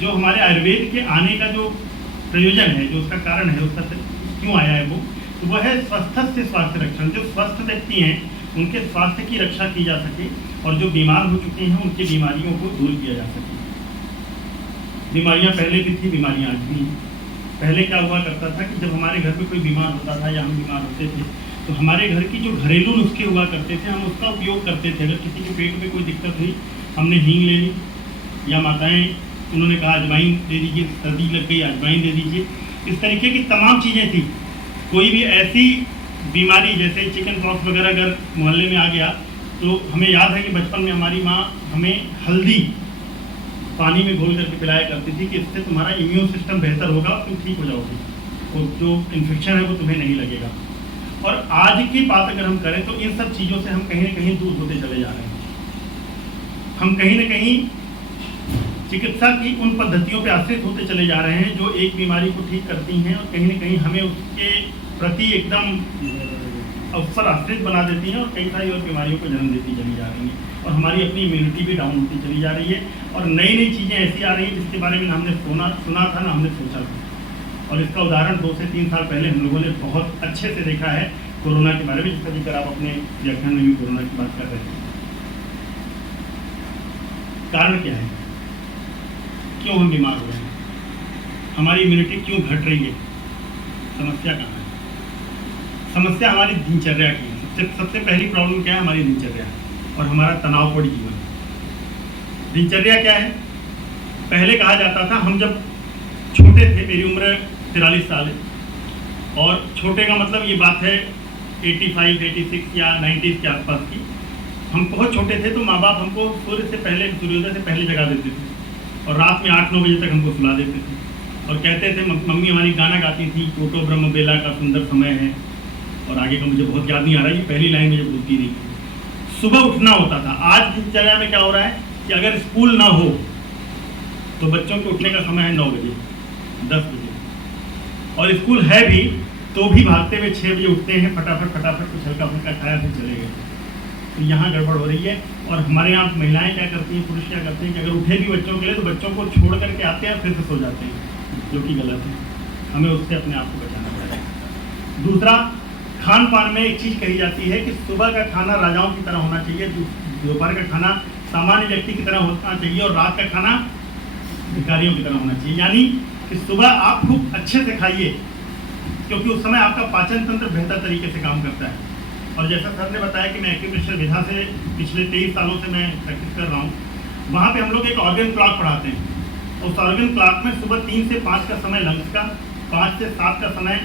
जो हमारे आयुर्वेद के आने का जो प्रयोजन है, जो उसका कारण है, उसका क्यों आया है वो, तो वह है स्वस्थ से स्वास्थ्य रक्षण। जो स्वस्थ व्यक्ति हैं उनके स्वास्थ्य की रक्षा की जा सके और जो बीमार हो चुके हैं उनकी बीमारियों को दूर किया जा सके। बीमारियां पहले भी थी, बीमारियां आज भी हैं। पहले क्या हुआ करता था कि जब हमारे घर में कोई बीमार होता था या हम बीमार होते थे तो हमारे घर की जो घरेलू नुस्खे हुआ करते थे हम उसका उपयोग करते थे। अगर किसी के पेट में कोई दिक्कत हुई, हमने हींग ले ली, या माताएं उन्होंने कहा अजवाइन दे दीजिए, सर्दी लग गई अजवाइन दे दीजिए। इस तरीके की तमाम चीज़ें थी। कोई भी ऐसी बीमारी जैसे चिकन पॉक्स वगैरह अगर मोहल्ले में आ गया तो हमें याद है कि बचपन में हमारी माँ हमें हल्दी पानी में घोल करके पिलाया करती थी कि इससे तुम्हारा इम्यून सिस्टम बेहतर होगा, तुम ठीक हो जाओगे और जो इन्फेक्शन है वो तुम्हें नहीं लगेगा। और आज की बात अगर हम करें तो इन सब चीज़ों से हम कहीं ना कहीं दूर होते चले जा रहे हैं। हम कहीं ना कहीं चिकित्सा की उन पद्धतियों पर आश्रित होते चले जा रहे हैं जो एक बीमारी को ठीक करती हैं और कहीं ना कहीं हमें उसके प्रति एकदम अवसर आश्रित बना देती हैं और कई सारी और बीमारियों को जन्म देती चली जा रही हैं और हमारी अपनी इम्यूनिटी भी डाउन होती चली जा रही है और नई नई चीज़ें ऐसी आ रही हैं जिसके बारे में ना हमने सुना था ना हमने सोचा था। और इसका उदाहरण 2 से 3 साल पहले हम लोगों ने बहुत अच्छे से देखा है कोरोना के बारे में, जिसका जिक्र आप अपने व्याख्यान में भी कोरोना की बात कर रहे हैं। कारण क्या है, क्यों हम बीमार हो रहे हैं, हमारी इम्यूनिटी क्यों घट रही है, समस्या कहाँ है? समस्या हमारी दिनचर्या की है। सबसे पहली प्रॉब्लम क्या है, हमारी दिनचर्या और हमारा तनावपूर्ण जीवन। दिनचर्या क्या है, पहले कहा जाता था, हम जब छोटे थे, मेरी उम्र 43 साल है और छोटे का मतलब ये बात है 85, 86 या 90 के आसपास की। हम बहुत छोटे थे तो माँ बाप हमको सूर्योदय से पहले जगा देते थे और रात में 8-9 बजे तक हमको सुला देते थे और कहते थे, मम्मी हमारी गाना गाती थी, कोटो ब्रह्म बेला का सुंदर समय है, और आगे का मुझे बहुत याद नहीं आ रहा है, पहली लाइन मुझे बोलती नहीं। सुबह उठना होता था। आज दिनचर्या में क्या हो रहा है कि अगर स्कूल ना हो तो बच्चों के उठने का समय है 9 बजे, 10 बजे, और स्कूल है भी तो भी भागते हुए 6 बजे उठते हैं, फटाफट कुछ हल्का फुल्का खाया फिर चले गए। तो यहाँ गड़बड़ हो रही है। और हमारे यहाँ महिलाएं क्या करती हैं, पुरुष क्या करते हैं कि अगर उठे भी बच्चों के लिए तो बच्चों को छोड़ करके आते हैं फिर से सो जाते हैं, जो कि गलत है। हमें उससे अपने आप को बचाना पड़ेगा। दूसरा, खान पान में एक चीज़ कही जाती है कि सुबह का खाना राजाओं की तरह होना चाहिए, दोपहर का खाना सामान्य व्यक्ति की तरह होना चाहिए और रात का खाना भिखारियों की तरह होना चाहिए। यानी कि सुबह आप खूब अच्छे से खाइए क्योंकि उस समय आपका पाचन तंत्र बेहतर तरीके से काम करता है। और जैसा सर ने बताया कि मैं एक्यूप्रेशर विधा से पिछले 23 सालों से मैं प्रैक्टिस कर रहा हूँ, वहाँ पे हम लोग एक ऑर्गन क्लॉक पढ़ाते हैं। उस ऑर्गन क्लॉक में सुबह 3 से 5 का समय लंग्स का, 5 से 7 का समय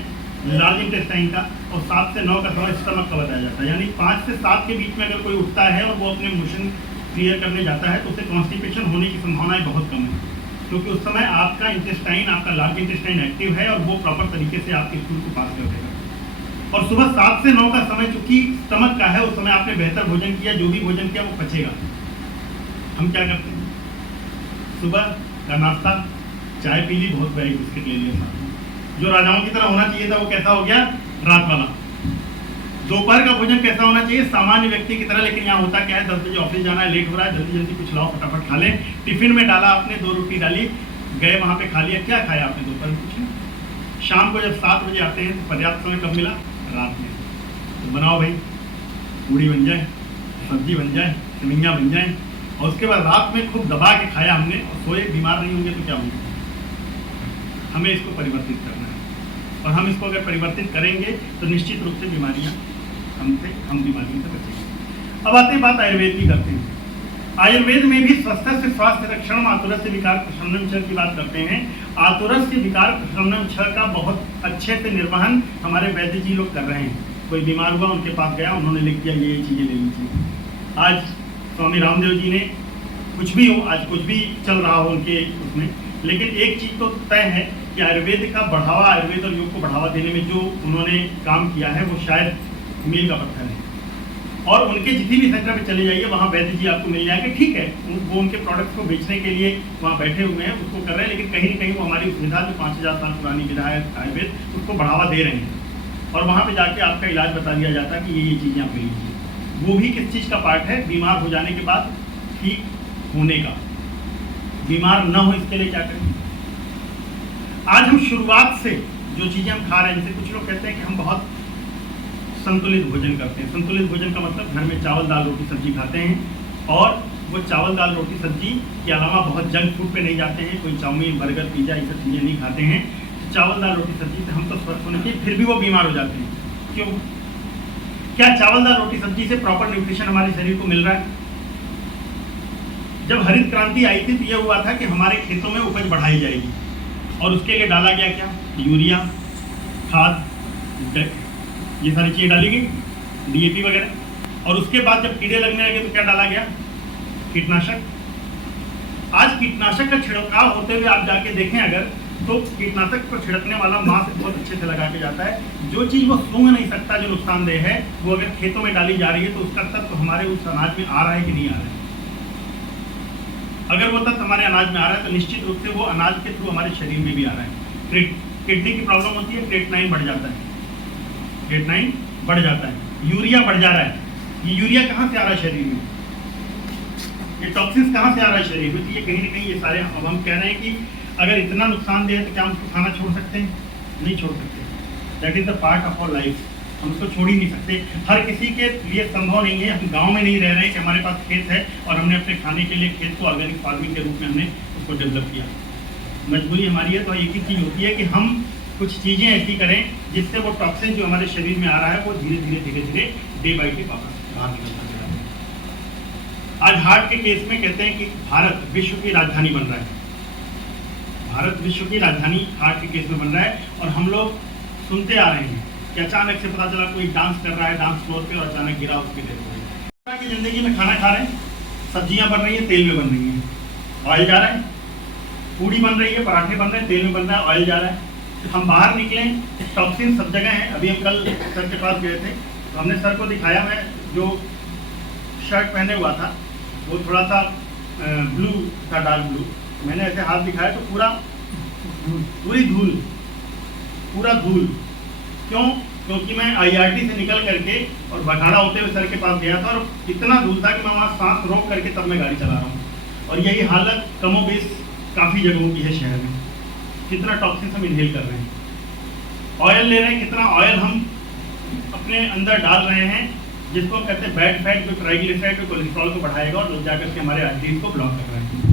लार्ज इंटेस्टाइन का और 7 से 9 का समय स्टमक का बताया जाता है। यानी 5 से 7 के बीच में अगर कोई उठता है और वो अपने मोशन क्लियर करने जाता है तो उसे कॉन्स्टिपेशन होने की संभावनाएं बहुत कम है, क्योंकि उस समय आपका इंटेस्टाइन, आपका लार्ज इंटेस्टाइन एक्टिव है और वो प्रॉपर तरीके से आपके स्टूल को पास कर देगा। और सुबह 7 से 9 का समय चूंकि स्टमक का है, उस समय आपने बेहतर भोजन किया, जो भी भोजन किया वो पचेगा। हम क्या करते हैं, सुबह का नाश्ता चाय पी ली, बहुत बड़ी बिस्किट ले लिया साथ में। जो राजाओं की तरह होना चाहिए था वो कैसा हो गया, रात वाला। दोपहर का भोजन कैसा होना चाहिए, सामान्य व्यक्ति की तरह। लेकिन यहाँ होता क्या है, 10 बजे ऑफिस जाना है, लेट हो रहा है, जल्दी जल्दी कुछ लाओ, फटाफट खा लें। टिफिन में डाला आपने, 2 रोटी डाली, गए वहाँ पे खा लिया। क्या खाया आपने दोपहर में, कुछ नहीं। शाम को जब 7 बजे आते हैं तो पर्याप्त समय कब मिला, रात में। तो बनाओ भाई, पूड़ी बन जाए, सब्जी बन जाए, सेवइयाँ बन जाए, और उसके बाद रात में खूब दबा के खाया हमने और सोए, बीमार नहीं होंगे तो क्या होंगे। हमें इसको परिवर्तित करना है और हम इसको अगर परिवर्तित करेंगे तो निश्चित रूप से बीमारियां हम बीमारियों से बचेंगे। अब आते हैं बात आयुर्वेद की करते हैं। आयुर्वेद में भी स्वस्थ से स्वास्थ्य रक्षण, आतुरस्य विकार प्रशमनम छ की बात करते हैं। आतुरस्य विकार प्रशमनम छ का बहुत अच्छे से निर्वहन हमारे वैद्य जी लोग कर रहे हैं। कोई बीमार हुआ, उनके पास गया, उन्होंने लिख दिया ये चीज़ें ले लीजिए। आज स्वामी रामदेव जी ने, कुछ भी हो, आज कुछ भी चल रहा हो उनके उसमें, लेकिन एक चीज़ तो तय है कि आयुर्वेद का बढ़ावा, आयुर्वेद और योग को बढ़ावा देने में जो उन्होंने काम किया है वो शायद मील का पत्थर है। और उनके जितनी भी सेंटर पे चले जाइए वहाँ वैद्य जी आपको मिल जाएंगे। ठीक है, वो उनके प्रोडक्ट्स को बेचने के लिए वहाँ बैठे हुए हैं, उसको कर रहे हैं, लेकिन कहीं ना कहीं वो हमारी सुविधा जो 5000 साल पुरानी विधा है आयुर्वेद, उसको बढ़ावा दे रहे हैं। और वहाँ पे जाके आपका इलाज बता दिया जाता है कि ये चीज़ें आप ले लीजिए। वो भी किस चीज़ का पार्ट है, बीमार हो जाने के बाद ठीक होने का। बीमार न हो इसके लिए क्या करें। आज हम शुरुआत से जो चीज़ें हम खा रहे हैं, जैसे कुछ लोग कहते हैं कि हम बहुत संतुलित भोजन करते हैं। संतुलित भोजन का मतलब घर में चावल दाल रोटी सब्जी खाते हैं और वो चावल दाल रोटी सब्जी के अलावा बहुत जंक फूड पे नहीं जाते हैं, कोई चाउमीन बर्गर पिज़्ज़ा ये सब चीज़ें नहीं खाते हैं। तो चावल दाल रोटी सब्जी से हम तो स्वस्थ होने चाहिए, फिर भी वो बीमार हो जाते हैं। क्यों? क्या चावल दाल रोटी सब्जी से प्रॉपर न्यूट्रिशन हमारे शरीर को मिल रहा है? जब हरित क्रांति आई थी तो यह हुआ था कि हमारे खेतों में उपज बढ़ाई जाएगी और उसके लिए डाला गया क्या? यूरिया, खाद, ये सारी चीज़ें डाली गई, DAP वगैरह। और उसके बाद जब कीड़े लगने लगे तो क्या डाला गया? कीटनाशक। आज कीटनाशक का छिड़काव होते हुए आप जाके देखें अगर, तो कीटनाशक को छिड़कने वाला मास्क बहुत अच्छे से लगा के जाता है। जो चीज़ वो सूंघ नहीं सकता, जो नुकसानदेह है, वो अगर खेतों में डाली जा रही है तो उसका तत्व हमारे उस अनाज में आ रहा है कि नहीं आ रहा है। अगर वो तत्व हमारे अनाज में आ रहा है तो निश्चित रूप से वो अनाज के थ्रू हमारे शरीर में भी आ रहा है। किडनी की प्रॉब्लम होती है, क्रेटनाइन बढ़ जाता है, क्रेटनाइन बढ़ जाता है, यूरिया बढ़ जा रहा है। ये यूरिया कहाँ से आ रहा है शरीर में? ये टॉक्सिन्स कहाँ से आ रहा है शरीर में? तो ये कहीं ना कहीं ये सारे, अब हम कह रहे हैं कि अगर इतना नुकसानदेह है तो क्या हम उसको खाना छोड़ सकते हैं? नहीं छोड़ सकते। That is the part of our life. हम उसको छोड़ ही नहीं सकते। हर किसी के लिए संभव नहीं है। हम गांव में नहीं रह रहे हैं कि हमारे पास खेत है और हमने अपने खाने के लिए खेत को ऑर्गेनिक फार्मिंग के रूप में हमने उसको डेवलप किया। मजबूरी हमारी है तो एक ही चीज़ होती है कि हम कुछ चीज़ें ऐसी करें जिससे वो टॉक्सिन जो हमारे शरीर में आ रहा है वो धीरे धीरे डे बाई डे बाहर निकलता जा रहा है। आज हार्ट के केस में कहते हैं कि भारत विश्व की राजधानी बन रहा है। भारत विश्व की राजधानी हार्ट के केस में बन रहा है। और हम लोग सुनते आ रहे हैं कि अचानक से पता चला कोई डांस कर रहा है डांस फ्लोर पे और अचानक गिरा, उसकी डेथ हो गई। की जिंदगी में खाना खा रहे हैं, सब्जियां बन रही है, तेल में बन रही हैं, ऑयल जा रहा है, पूड़ी बन रही है, पराठे बन रहे हैं, तेल में बन रहा है, ऑयल जा रहा है। तो हम बाहर निकले, टॉक्सिन सब जगह है। अभी हम कल सर के पास गए थे तो हमने सर को दिखाया, मैं जो शर्ट पहने हुआ था वो थोड़ा सा ब्लू था, डार्क ब्लू। मैंने ऐसे हाथ दिखाया तो पूरी धूल, पूरा धूल। क्यों? क्योंकि मैं IRT से निकल करके और बघाड़ा होते हुए सर के पास गया था और इतना धूल था कि मैं वहाँ सांस रोक करके तब मैं गाड़ी चला रहा हूँ। और यही हालत कमोबेश काफ़ी जगहों की है शहर में। कितना टॉक्सिन हम इनहेल कर रहे हैं। ऑयल ले रहे हैं, कितना ऑयल हम अपने अंदर डाल रहे हैं, जिसको कहते हैं बैड फैट, जो ट्राइग्लिसराइड, जो कोलेस्ट्रॉल को बढ़ाएगा और जाकर के हमारे आर्टरीज को ब्लॉक कर रहे हैं।